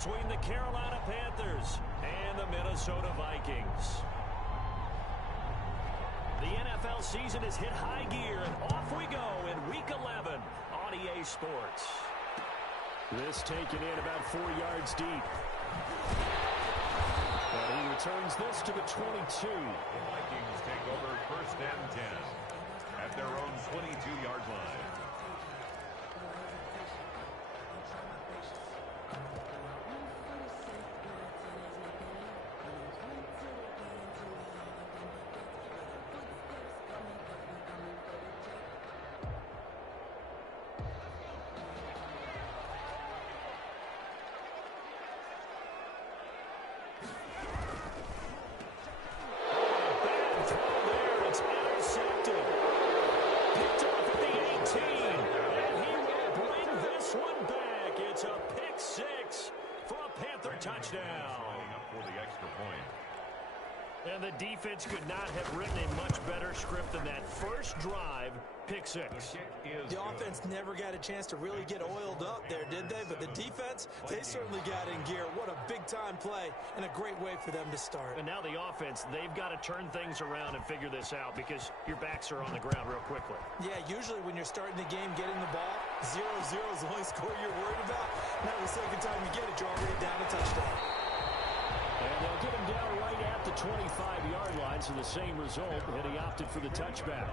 between the Carolina Panthers and the Minnesota Vikings. The NFL season has hit high gear, and off we go in Week 11 on EA Sports. This taken in about 4 yards deep. And he returns this to the 22. The Vikings take over 1st and 10 at their own 22-yard line. And the defense could not have written a much better script than that first drive, pick six. The offense never got a chance to really get oiled up there, did they? But the defense, they certainly got in gear. What a big-time play and a great way for them to start. And now the offense, they've got to turn things around and figure this out because your backs are on the ground real quickly. Yeah, usually when you're starting the game, getting the ball, 0-0 is the only score you're worried about. Now the second time you get it, you're already down a touchdown. And they'll get him down right at the 25-yard line, so the same result, and he opted for the touchback.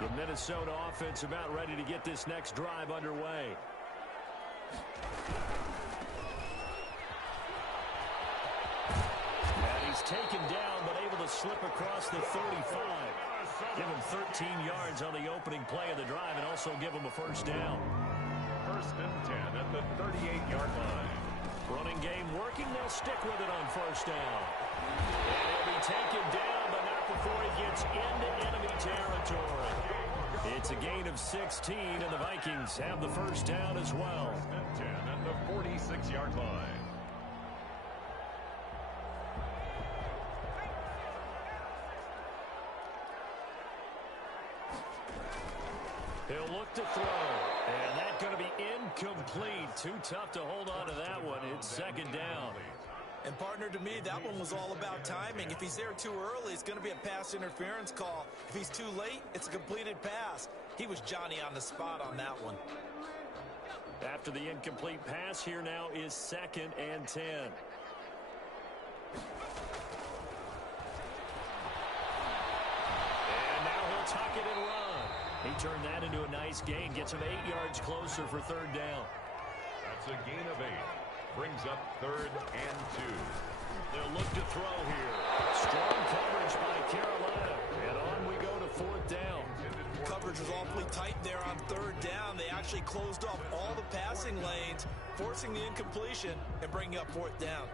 The Minnesota offense about ready to get this next drive underway. And he's taken down, but able to slip across the 35. Give him 13 yards on the opening play of the drive and also give him a first down. 1st and 10 at the 38-yard line. Running game working. They'll stick with it on first down. And he'll be taken down, but not before he gets into enemy territory. It's a gain of 16, and the Vikings have the first down as well. 1st and 10 at the 46-yard line. He'll look to throw, and that's going to be incomplete. Too tough to hold on to that one. It's second down. And, partner, to me, that one was all about timing. If he's there too early, it's going to be a pass interference call. If he's too late, it's a completed pass. He was Johnny on the spot on that one. After the incomplete pass, here now is 2nd and 10. And now he'll tuck it and run. He turned that into a nice gain. Gets him 8 yards closer for 3rd down. That's a gain of 8. Brings up 3rd and 2. They'll look to throw here. Strong coverage by Carolina. And on we go to 4th down. Coverage was awfully tight there on 3rd down. They actually closed off all the passing lanes, forcing the incompletion and bringing up 4th down.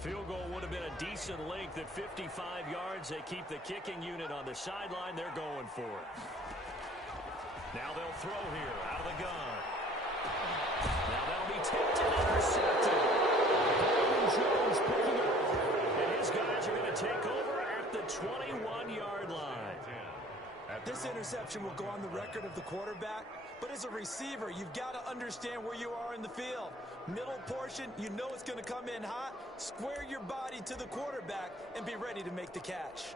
Field goal would have been a decent length at 55 yards. They keep the kicking unit on the sideline. They're going for it. Now they'll throw here out of the gun. Now that'll be tipped and intercepted. Jones picking it up. And his guys are going to take over at the 21-yard line. This interception will go on the record of the quarterback, but as a receiver, you've got to understand where you are in the field. Middle portion, you know it's going to come in hot. Square your body to the quarterback and be ready to make the catch.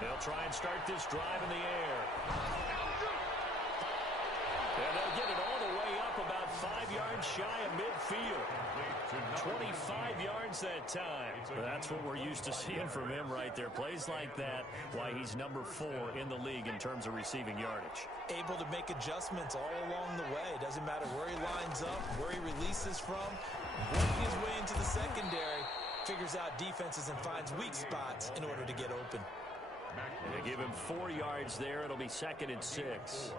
They'll try and start this drive in the air. And they'll get it all the way up about 5 yards shy of midfield. 25 yards that time. That's what we're used to seeing from him right there. Plays like that, why he's number 4 in the league in terms of receiving yardage. Able to make adjustments all along the way. Doesn't matter where he lines up, where he releases from. Working his way into the secondary. Figures out defenses and finds weak spots in order to get open. They give him 4 yards there. It'll be 2nd and 6.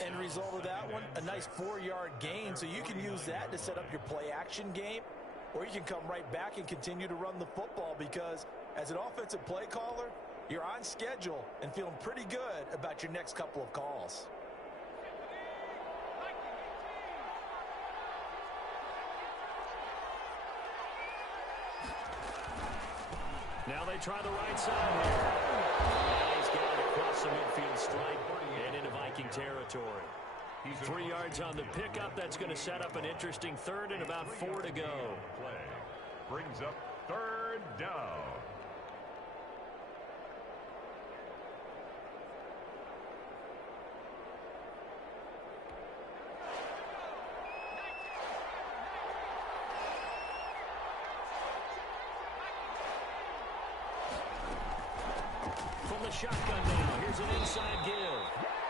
End result of that one, a nice 4-yard gain, so you can use that to set up your play-action game. or you can come right back and continue to run the football because as an offensive play caller, you're on schedule and feeling pretty good about your next couple of calls. Now they try the right side here. He's got it across the midfield stripe and into Viking territory. 3 yards on the pickup. That's going to set up an interesting third and about 4 to go. Play brings up third down. From the shotgun now, here's an inside give.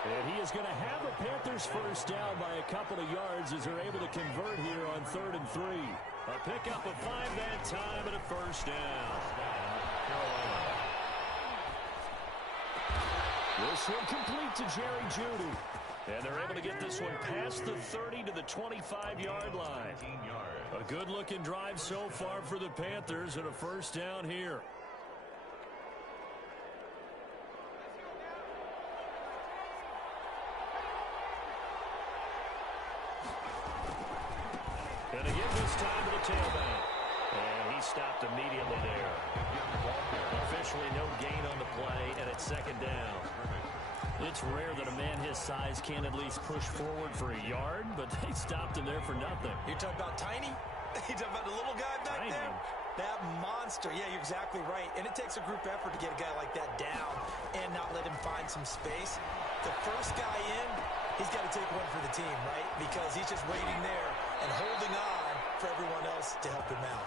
And he is going to have a Panthers first down by a couple of yards as they're able to convert here on 3rd and 3. A pickup of 5 that time and a first down. This one complete to Jerry Jeudy. And they're able to get this one past the 30 to the 25-yard line. A good-looking drive so far for the Panthers and a first down here. And again this time to the tailback. And he stopped immediately there. Officially no gain on the play, and it's 2nd down. It's rare that a man his size can at least push forward for a yard, but they stopped him there for nothing. You're talking about Tiny? You're talking about the little guy back there? That monster. Yeah, you're exactly right. And it takes a group effort to get a guy like that down and not let him find some space. The first guy in, he's got to take one for the team, right? Because he's just waiting there and holding on for everyone else to help him out.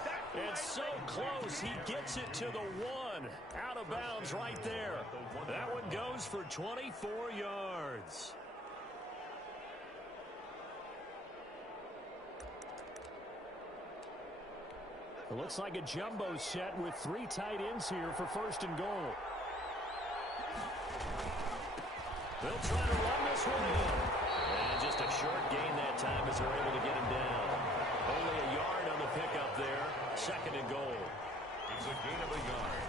It's so close. He gets it to the 1. Out of bounds right there. That one goes for 24 yards. It looks like a jumbo set with 3 tight ends here for 1st and goal. They'll try to run this one in. And just a short gain that time as they're able to get him down. Only a yard on the pickup there. 2nd and goal. It's a gain of a yard.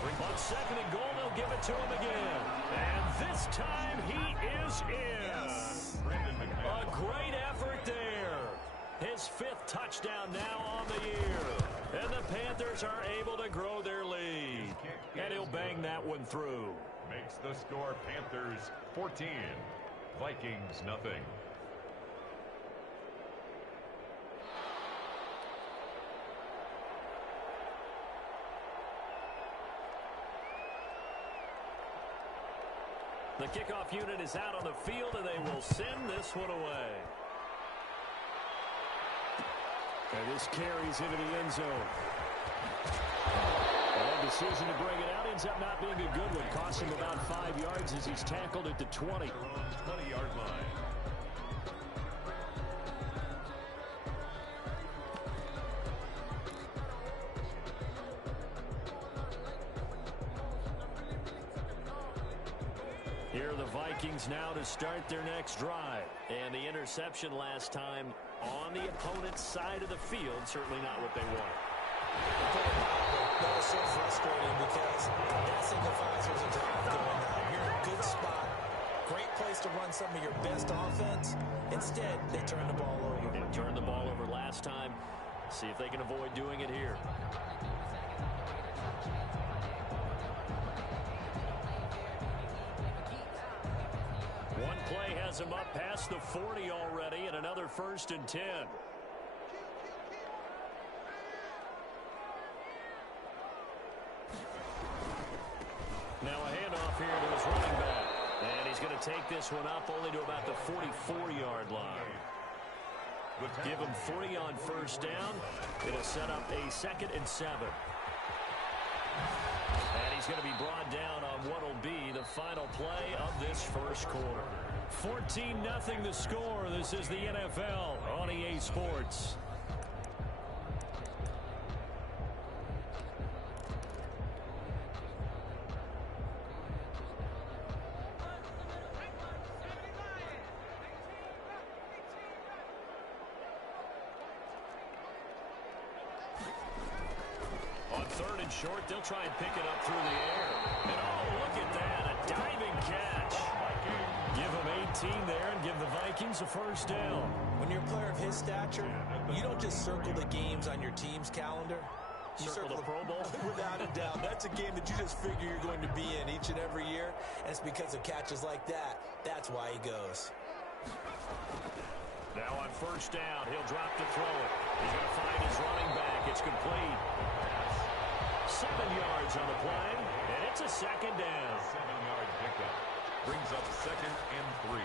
On 2nd and goal, they'll give it to him again. And this time he is in. Yes. A great effort there. His 5th touchdown now on the year. And the Panthers are able to grow their lead. And he'll bang that one through. Makes the score Panthers 14. Vikings nothing. The kickoff unit is out on the field, and they will send this one away. And this carries into the end zone. A decision to bring it out ends up not being a good one. Costs him about 5 yards as he's tackled at the 20. 20-yard line. Here are the Vikings now to start their next drive. And the interception last time on the opponent's side of the field, certainly not what they want. That was so frustrating because that signifies there's a drive going on. You're in a good spot, great place to run some of your best offense. Instead, they turn the ball over. They turned the ball over last time. See if they can avoid doing it here. One play has him up past the 40 already, and another 1st and 10. Now a handoff here to his running back. And he's going to take this one up only to about the 44-yard line. Give him 3 on 1st down. It'll set up a 2nd and 7. And he's going to be brought down on what will be the final play of this 1st quarter. 14-0 the score. This is the NFL on EA Sports. On 3rd and short, they'll try and pick it up through the air. And oh, look at that, a diving catch. Give them 18 there and give the Vikings a first down. When you're a player of his stature, you don't just circle the games on your team's calendar. You circle the Pro Bowl? Without a doubt. That's a game that you just figure you're going to be in each and every year. And it's because of catches like that. That's why he goes. Now on 1st down, he'll drop to throw it. He's going to find his running back. It's complete. 7 yards on the play, and it's a 2nd down. 7-yard pickup brings up 2nd and 3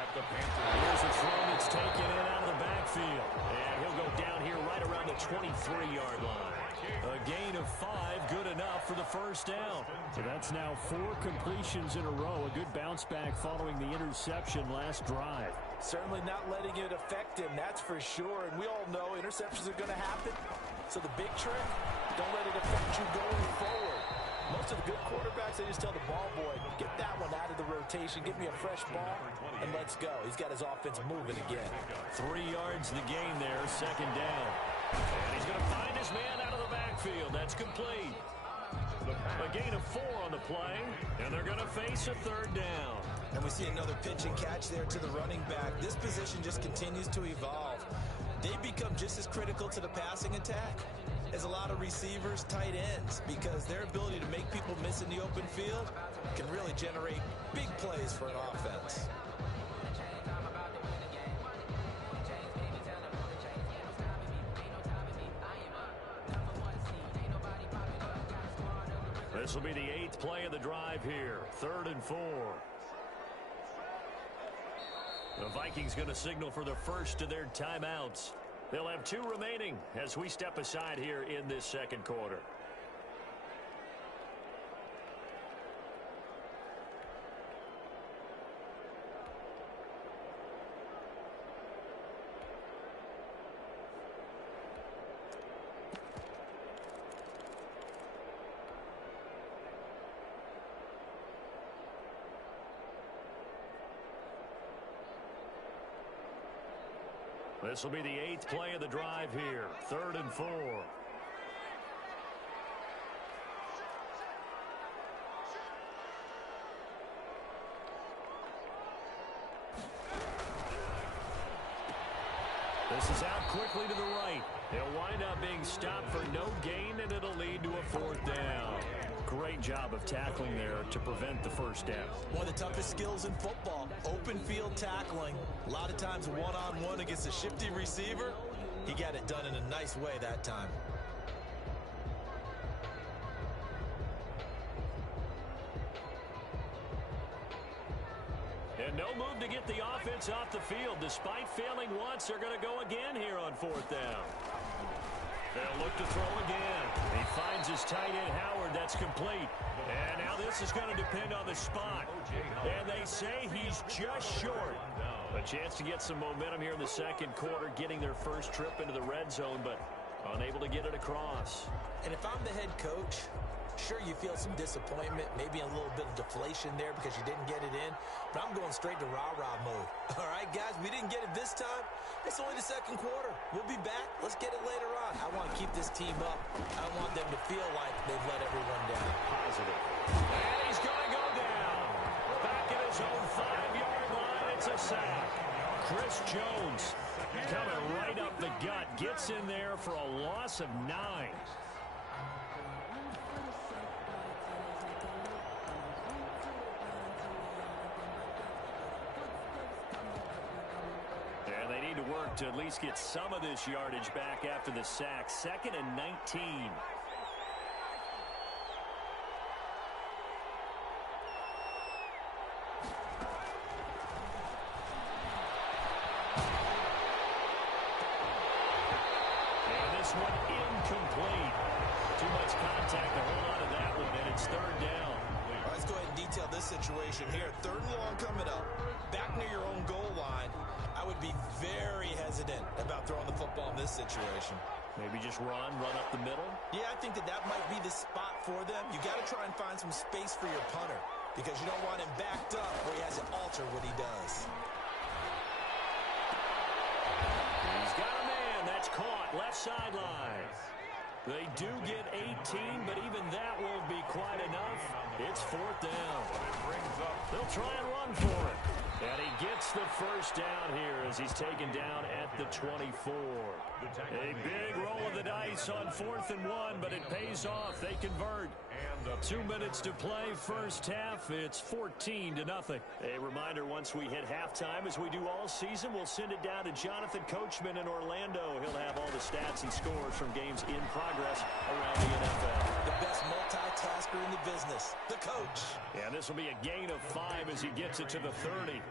at the Panthers. Here's a throw that's taken in out of the backfield. And he'll go down here right around the 23-yard line. A gain of 5, good enough for the first down. So that's now 4 completions in a row. A good bounce back following the interception last drive. Certainly not letting it affect him, that's for sure. And we all know interceptions are going to happen. So the big trick, don't let it affect you going forward. Most of the good quarterbacks, they just tell the ball boy, get that one out of the rotation, give me a fresh ball, and let's go. He's got his offense moving again. 3 yards the gain there, 2nd down. And he's going to find his man out of the backfield. That's complete. A gain of 4 on the play, and they're going to face a 3rd down. And we see another pitch and catch there to the running back. This position just continues to evolve. They become just as critical to the passing attack as a lot of receivers, tight ends, because their ability to make people miss in the open field can really generate big plays for an offense. This will be the 8th play of the drive here. 3rd and 4. The Vikings going to signal for the first of their timeouts. They'll have 2 remaining as we step aside here in this 2nd quarter. This will be the 8th play of the drive here. 3rd and 4. This is out quickly to the right. He'll wind up being stopped for no gain, and it'll lead to a 4th down. Great job of tackling there to prevent the first down. One of the toughest skills in football, open field tackling. A lot of times one-on-one against a shifty receiver. He got it done in a nice way that time. And no move to get the offense off the field. Despite failing once, they're going to go again here on 4th down. They'll look to throw again. He finds his tight end, Howard. That's complete. And now this is going to depend on the spot. And they say he's just short. A chance to get some momentum here in the 2nd quarter, getting their first trip into the red zone, but unable to get it across. And if I'm the head coach, sure, you feel some disappointment, maybe a little bit of deflation there because you didn't get it in, but I'm going straight to rah-rah mode. All right, guys, we didn't get it this time. It's only the 2nd quarter. We'll be back. Let's get it later on. I want to keep this team up. I don't want them to feel like they've let everyone down. Positive. And he's going to go down. Back at his own 5-yard line. It's a sack. Chris Jones coming right up the gut. Gets in there for a loss of 9. To work to at least get some of this yardage back after the sack. 2nd and 19. And this one incomplete. Too much contact to hold on to that one, and it's 3rd down. All right, let's go ahead and detail this situation here. 3rd and long coming up. Back near your own goal line. I would be very hesitant about throwing the football in this situation. Maybe just run up the middle? Yeah, I think that might be the spot for them. You got to try and find some space for your punter because you don't want him backed up where he has to alter what he does. He's got a man. That's caught. Left sideline. They do get 18, but even that won't be quite enough. It's fourth down. They'll try and run for it. And he gets the first down here as he's taken down at the 24. A big roll of the dice on 4th and 1, but it pays off. They convert. 2 minutes to play, first half. It's 14-0. A reminder, once we hit halftime, as we do all season, we'll send it down to Jonathan Coachman in Orlando. He'll have all the stats and scores from games in progress around the NFL. The best multitasker in the business, the coach. And this will be a gain of 5 as he gets it to the 30.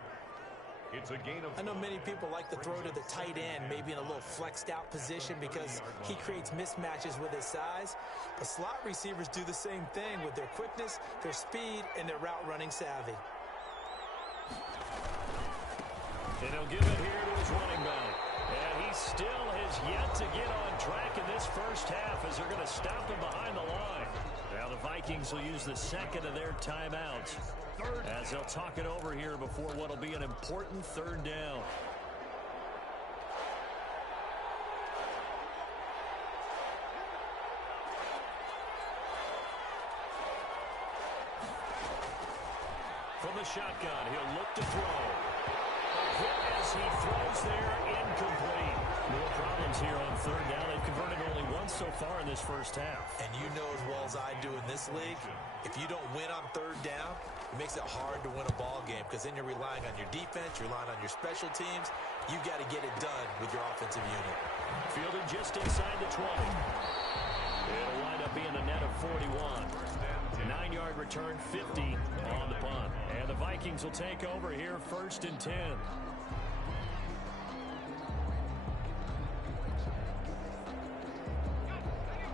It's a gain of... I know many people like to throw to the tight end, maybe in a little flexed out position because he creates mismatches with his size. But slot receivers do the same thing with their quickness, their speed, and their route running savvy. And he'll give it here to his running back. And he still has yet to get on track in this first half as they're going to stop him behind the line. Now the Vikings will use the second of their timeouts as they'll talk it over here before what will be an important third down. From the shotgun, he'll look to throw. Hit as he throws there, incomplete. More problems here on third down. They've converted only once so far in this first half. And you know as well as I do in this league, if you don't win on third down, it makes it hard to win a ball game because then you're relying on your defense, you're relying on your special teams. You got to get it done with your offensive unit. Fielded just inside the 20. It'll wind up being a net of 41. 9-yard return, 50 on the punt. And the Vikings will take over here, 1st and 10.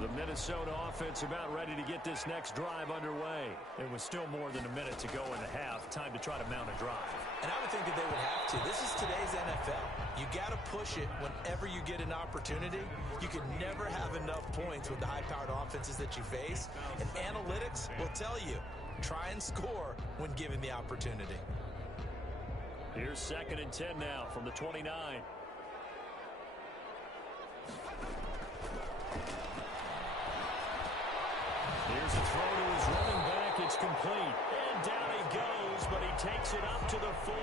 The Minnesota offense about ready to get this next drive underway. It was still more than a minute to go in the half. Time to try to mount a drive. And I would think that they would have to. This is today's NFL. You got to push it whenever you get an opportunity. You can never have enough points with the high-powered offenses that you face. And analytics will tell you, try and score when given the opportunity. Here's 2nd and 10 now from the 29. Here's a throw to his running back. It's complete. And down he goes, but he takes it up to the 40.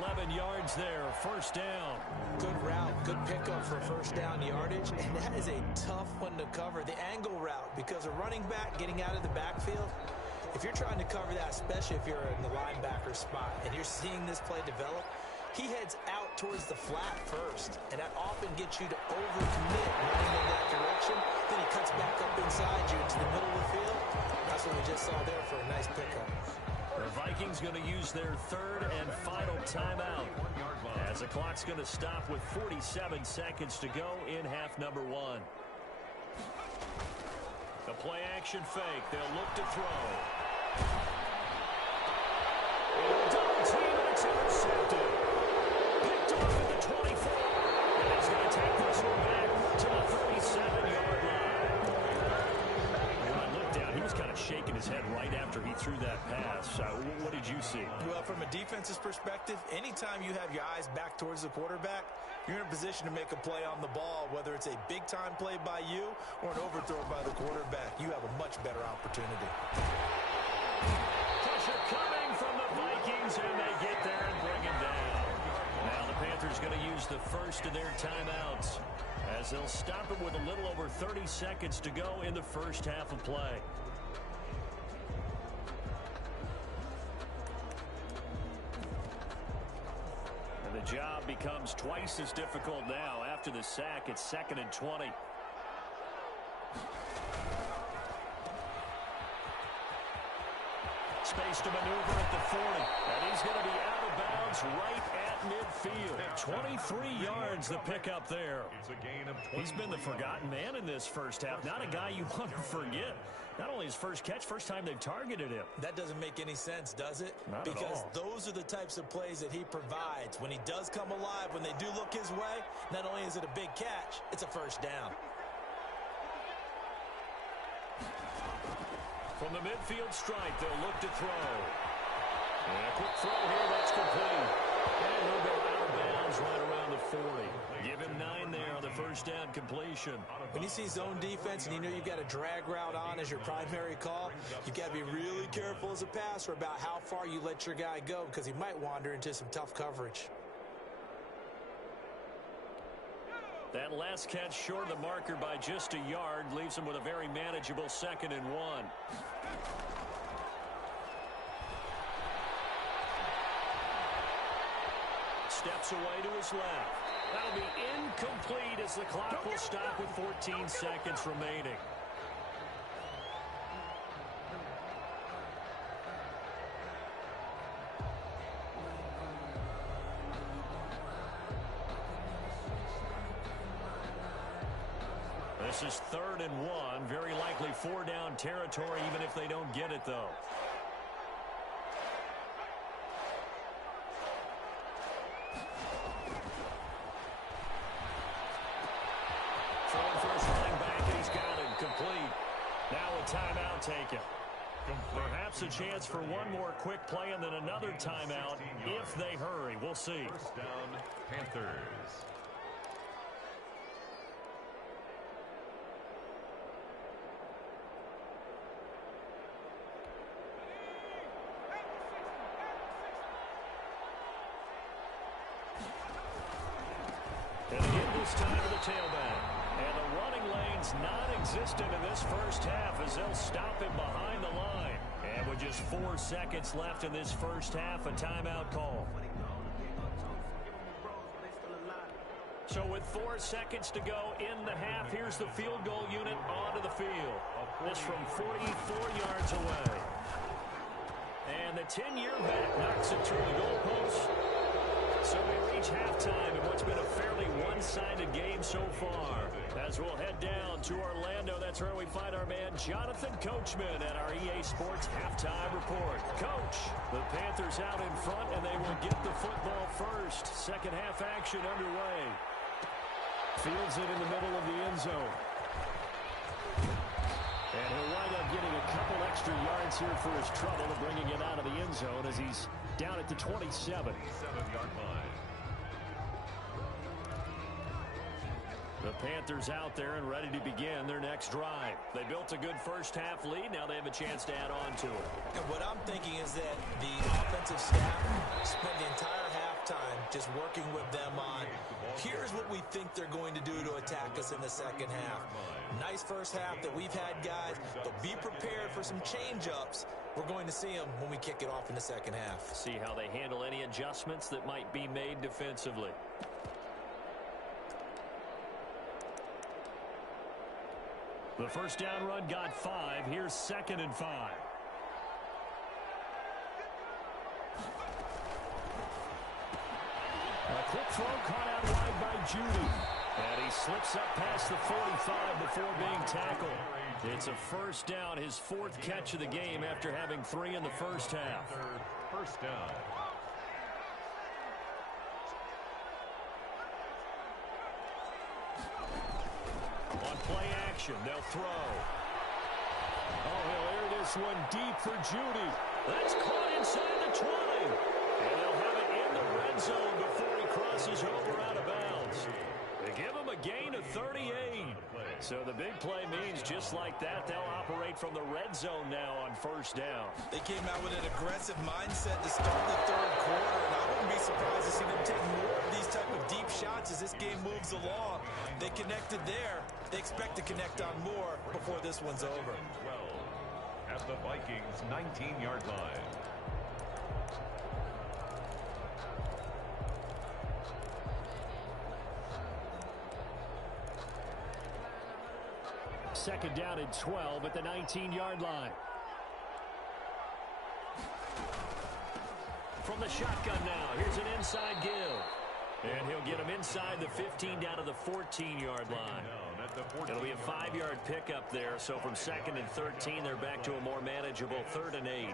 11 yards there, first down. Good route, good pickup for first down yardage. And that is a tough one to cover, the angle route, because a running back getting out of the backfield, if you're trying to cover that, especially if you're in the linebacker spot and you're seeing this play develop, he heads out towards the flat first, and that often gets you to overcommit running in that direction. Then he cuts back up inside you into the middle of the field. That's what we just saw there for a nice pickup. The Vikings going to use their 3rd and final timeout as the clock's going to stop with 47 seconds to go in half number 1. The play action fake. They'll look to throw. Double team, and it's intercepted. Picked off at the 24. And he's going to take this one back to the 37-yard line. When I looked down, he was kind of shaking his head right after he threw that pass. What did you see? Well, from a defense's perspective, anytime you have your eyes back towards the quarterback, you're in a position to make a play on the ball, whether it's a big-time play by you or an overthrow by the quarterback. You have a much better opportunity. Pressure coming from the Vikings, and they get there and bring him down. Now the Panthers going to use the first of their timeouts as they'll stop it with a little over 30 seconds to go in the first half of play. And the job becomes twice as difficult now. After the sack, it's 2nd and 20. Space to maneuver at the 40. And he's going to be out of bounds right at midfield. 23 yards the pickup there. It's a gain of 20. He's been the forgotten man in this first half. Not a guy you want to forget. Not only his first catch, first time they've targeted him. That doesn't make any sense, does it? Not because at all. Those are the types of plays that he provides. When he does come alive, when they do look his way, not only is it a big catch, it's a first down. From the midfield stripe, they'll look to throw. And a quick throw here, that's complete. And he'll go out of bounds right around the 40. Give him 9 there on the first down completion. When you see zone defense and you know you've got a drag route on as your primary call, you've got to be really careful as a passer about how far you let your guy go because he might wander into some tough coverage. That last catch short of the marker by just a yard leaves him with a very manageable 2nd and 1. Steps away to his left. That'll be incomplete as the clock will stop with 14 seconds remaining. This is 3rd and 1. Very likely 4-down territory even if they don't get it, though. Throwing first line back, and he's got it. Complete. Now a timeout taken. Perhaps a chance for one more quick play and then another timeout if they hurry. We'll see. First down, Panthers. And again this time to the tailback. And the running lane's non-existent in this first half as they'll stop him behind the line. And with just 4 seconds left in this first half, a timeout call. So with 4 seconds to go in the half, here's the field goal unit onto the field. This from 44 yards away. And the 10-year vet knocks it through the goalpost. So we reach halftime in what's been a fairly one-sided game so far. As we'll head down to Orlando, that's where we find our man Jonathan Coachman at our EA Sports Halftime Report. Coach, the Panthers out in front, and they will get the football first. Second half action underway. Fields it in the middle of the end zone. And he'll wind up getting a couple extra yards here for his trouble of bringing it out of the end zone as he's down at the 27. 7-yard line. The Panthers out there and ready to begin their next drive. They built a good first half lead. Now they have a chance to add on to it. And what I'm thinking is that the offensive staff spent the entire halftime just working with them on, here's what we think they're going to do to attack us in the second half. Nice first half that we've had, guys, but be prepared for some change-ups. We're going to see them when we kick it off in the second half. See how they handle any adjustments that might be made defensively. The first down run got 5. Here's 2nd and 5. A quick throw caught out wide by Judy. And he slips up past the 45 before being tackled. It's a first down, his 4th catch of the game after having 3 in the first half. First down. On play action, they'll throw. Oh, he'll air this one deep for Judy. That's caught inside the 20. And they'll have it in the red zone before he crosses over out of bounds. They give him a gain of 38. So the big play means just like that, they'll operate from the red zone now on first down. They came out with an aggressive mindset to start the third quarter, and I wouldn't be surprised to see them take more of these type of deep shots as this game moves along. They connected there. They expect to connect on more before this one's over. 12 at the Vikings' 19-yard line. Second down and 12 at the 19-yard line. From the shotgun now, here's an inside give. And he'll get him inside the 15 down to the 14-yard line. It'll be a 5-yard pickup there, so from 2nd and 13, they're back to a more manageable 3rd and 8.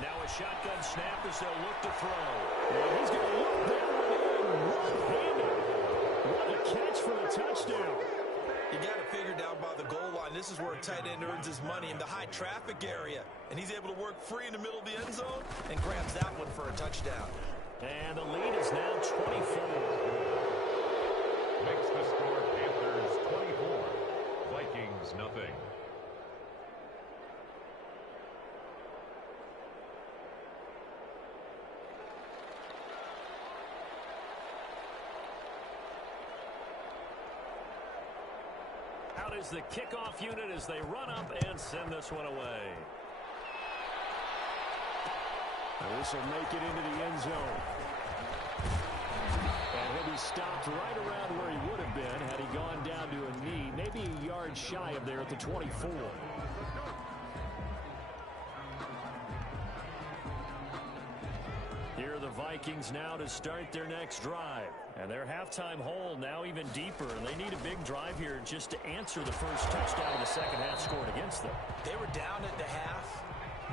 Now a shotgun snap as they'll look to throw. Yeah, he's going to look that one in one-handed. What a catch for the touchdown. You got to figure down by the goal line. This is where a tight end earns his money, in the high traffic area. And he's able to work free in the middle of the end zone and grabs that one for a touchdown. And the lead is now 24. Makes the score Panthers 24, Vikings nothing. Out is the kickoff unit as they run up and send this one away. And this will make it into the end zone. And he'll be stopped right around where he would have been had he gone down to a knee, maybe a yard shy of there at the 24. Here are the Vikings now to start their next drive. And their halftime hole now even deeper. And they need a big drive here just to answer the first touchdown of the second half scored against them. They were down at the half.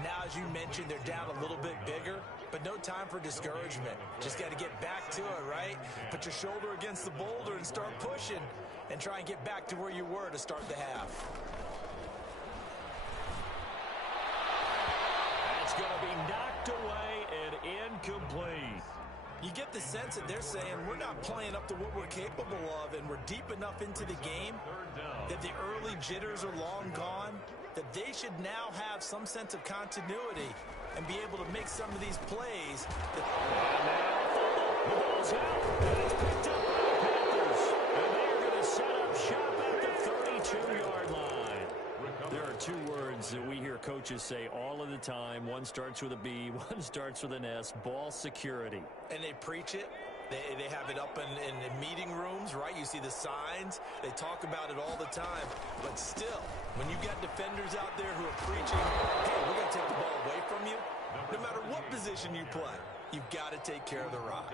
Now, as you mentioned, they're down a little bit bigger, but no time for discouragement. Just got to get back to it, right? Put your shoulder against the boulder and start pushing and try and get back to where you were to start the half. That's going to be knocked away and incomplete. You get the sense that they're saying we're not playing up to what we're capable of, and we're deep enough into the game that the early jitters are long gone, that they should now have some sense of continuity and be able to make some of these plays. The ball's out, and it's picked up by the Panthers. And they're going to set up shop at the 32-yard line. There are two words that we hear coaches say all of the time. One starts with a B, one starts with an S, ball security. And they preach it. They have it up in meeting rooms, right? You see the signs. They talk about it all the time. But still, when you've got defenders out there who are preaching, hey, we're going to take the ball away from you, no matter what position you play, you've got to take care of the rock.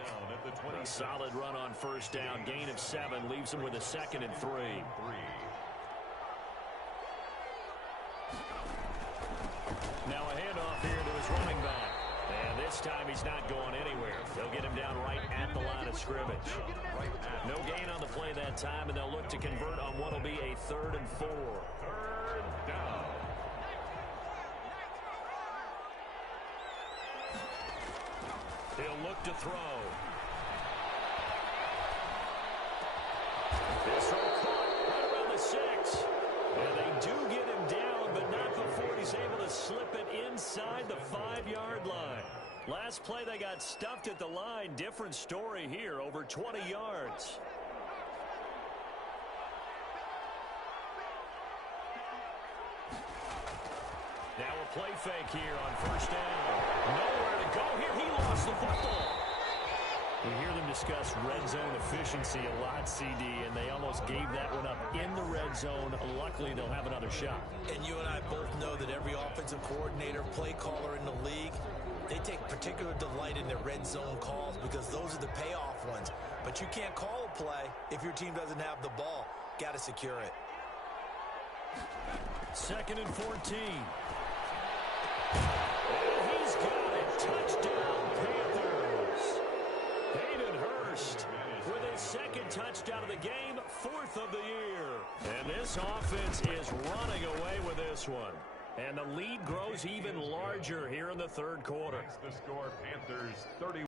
A solid run on first down. Gain of 7 leaves them with a 2nd and 3. Now a handoff here to his running back. And this time he's not going anywhere. They'll get him down right at the line of scrimmage. No gain on the play that time, and they'll look to convert on what will be a 3rd and 4. 3rd down. He'll look to throw. This throw caught right around the 6. And they do get him down, but not before he's able to slip it inside the 5-yard line. Last play, they got stuffed at the line. Different story here, over 20 yards. Now a play fake here on first down. Nowhere to go here. He lost the football. We hear them discuss red zone efficiency a lot, CD, and they almost gave that one up in the red zone. Luckily, they'll have another shot. And you and I both know that every offensive coordinator, play caller in the league, they take particular delight in their red zone calls because those are the payoff ones. But you can't call a play if your team doesn't have the ball. Got to secure it. 2nd and 14. And he's got it. Touchdown, Panthers. Hayden Hurst with his 2nd touchdown of the game, 4th of the year. And this offense is running away with this one. And the lead grows even larger here in the 3rd quarter. The score, Panthers 30.